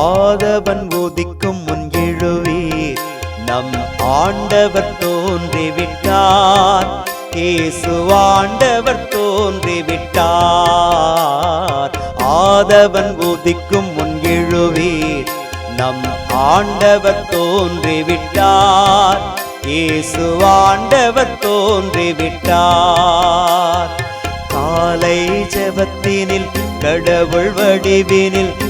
ஆதவன் உதிக்கும் முன் எழுவீர். நம் ஆண்டவர் தோன்றிவிட்டார். இயேசு ஆண்டவர் தோன்றிவிட்டார். ஆதவன் உதிக்கும் முன் எழுவீர். நம் ஆண்டவர் தோன்றிவிட்டார். இயேசு ஆண்டவர் தோன்றிவிட்டார். காலை ஜபத்தினில் கடவுள் வடிவினில்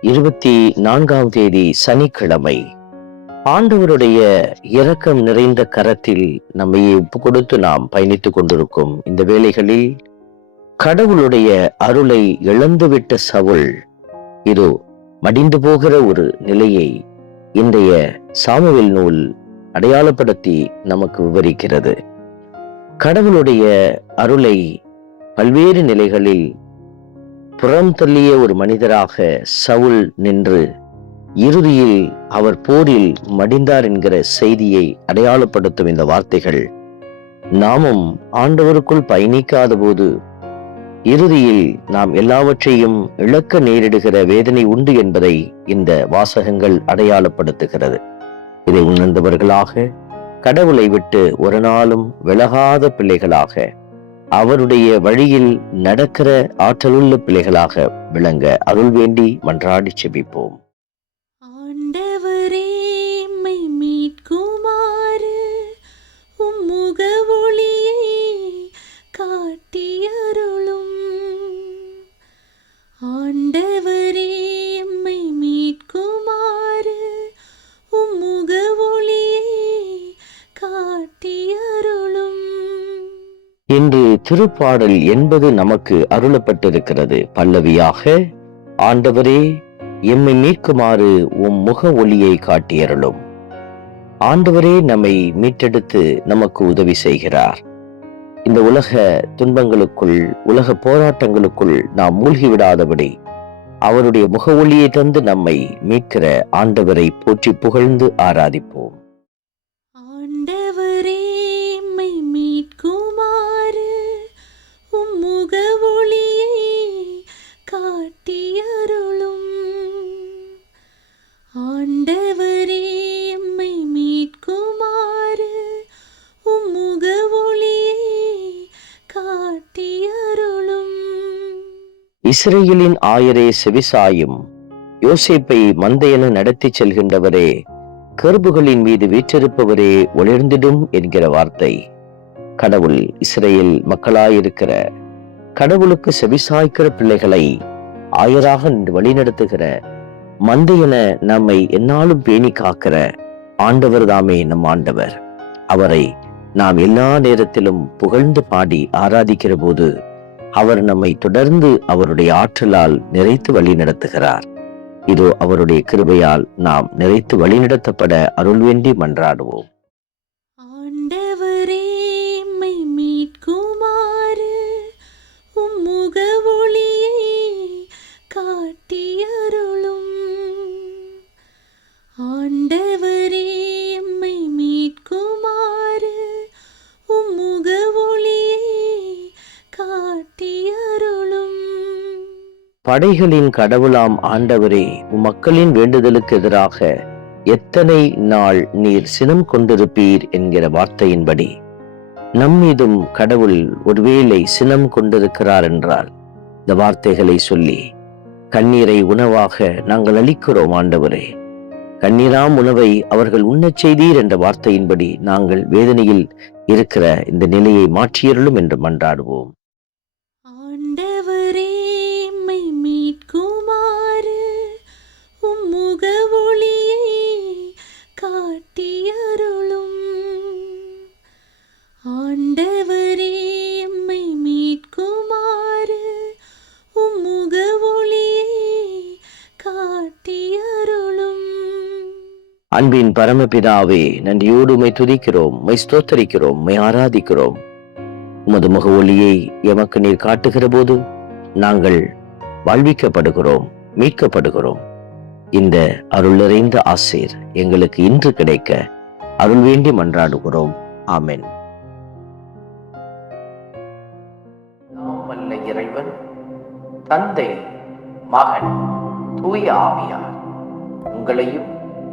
இருபத்தி நான்காம் தேதி சனிக்கிழமை. ஆண்டவருடைய இரக்கம் நிறைந்த கரத்தில் நம்மை ஒப்பு கொடுத்து நாம் பயணித்துக் கொண்டிருக்கும் இந்த வேளைகளில் கடவுளுடைய அருளை இழந்துவிட்ட சவுள் இதோ மடிந்து போகிற ஒரு நிலையை இன்றைய சாமுவேல் நூல் அடையாளப்படுத்தி நமக்கு விவரிக்கிறது. கடவுளுடைய அருளை பல்வேறு நிலைகளில் புறம் தள்ளிய ஒரு மனிதராக சவுல் நின்று இறுதியில் அவர் போரில் மடிந்தார் என்கிற செய்தியை அடையாளப்படுத்தும் இந்த வார்த்தைகள். நாமும் ஆண்டவருக்குள் பயணிக்காத போது இறுதியில் நாம் எல்லாவற்றையும் இழக்க நேரிடுகிற வேதனை உண்டு என்பதை இந்த வாசகங்கள் அடையாளப்படுத்துகிறது. இதை உணர்ந்தவர்களாக கடவுளை விட்டு ஒரு நாளும் விலகாத பிள்ளைகளாக அவருடைய வழியில் நடக்கிற ஆற்றலுள்ள பிள்ளைகளாக விளங்க அருள் வேண்டி மன்றாடி செபிப்போம். திருப்பாடல் என்பது நமக்கு அருளப்பட்டிருக்கிறது. பல்லவியாக ஆண்டவரே எம்மை மீட்குமாறு உம் முக ஒளியை காட்டியருளும். ஆண்டவரே நம்மை மீட்டெடுத்து நமக்கு உதவி செய்கிறார். இந்த உலக துன்பங்களுக்குள் உலக போராட்டங்களுக்குள் நாம் மூழ்கி விடாதபடி அவருடைய முக ஒளியை தந்து நம்மை மீட்கிற ஆண்டவரை போற்றி புகழ்ந்து ஆராதிப்போம். ஆண்டவரே எம்மை மீட்குமாறு உம்முக ஒளியை காட்டியருளும். இஸ்ரேலின் ஆயரே செவிசாயும் யோசேப்பை மந்தையென நடத்தி செல்கின்றவரே கருபுகளின் மீது வீற்றிருப்பவரே ஒளிர்ந்திடும் என்கிற வார்த்தை. கடவுள் இஸ்ரேல் மக்களாயிருக்கிற கடவுளுக்கு செவிசாய்க்கிற பிள்ளைகளை ஆயராக வழிநடத்துகிற மந்தையென நம்மை என்னாலும் பேணி காக்கிற ஆண்டவர் தாமே நம் ஆண்டவர். அவரை நாம் எல்லா நேரத்திலும் புகழ்ந்து பாடி ஆராதிக்கிற போது அவர் நம்மை தொடர்ந்து அவருடைய ஆற்றலால் நிறைத்து வழி நடத்துகிறார். இதோ அவருடைய கிருபையால் நாம் நிறைத்து வழிநடத்தப்பட அருள் வேண்டி மன்றாடுவோம். காட்டியருளும். படைகளின் கடவுளாம் ஆண்டவரே உம் மக்களின் வேண்டுதலுக்கு எதிராக எத்தனை நாள் நீர் சினம் கொண்டிருப்பீர் என்கிற வார்த்தையின்படி நம்மீதும் கடவுள் ஒருவேளை சினம் கொண்டிருக்கிறார் என்றால் இந்த வார்த்தைகளை சொல்லி கண்ணீரை உணவாக நாங்கள் அளிக்கிறோம் ஆண்டவரே. கண்ணீராம் உணவை அவர்கள் உண்ணச் செய்தீர் என்ற வார்த்தையின்படி நாங்கள் வேதனையில் இருக்கிற இந்த நிலையை மாற்றியருளும் என்று மன்றாடுவோம். அன்பின் பரமபிதாவே நன்றியோடு உமை துதிக்கிறோம் மை ஸ்தோத்தரிக்கிறோம் மை ஆராதிக்கிறோம். உமது முக ஒளியை எமக்கு நீர் காட்டுகிற போது நாங்கள் வாழ்விக்கப்படுகிறோம் மீட்கப்படுகிறோம். இந்த அருள் நிறைந்த ஆசிர் எங்களுக்கு இன்று கிடைக்க அருள் வேண்டி மன்றாடுகிறோம். ஆமென். இறைவன் தந்தை மகன் தூய ஆவியார். உங்களையும்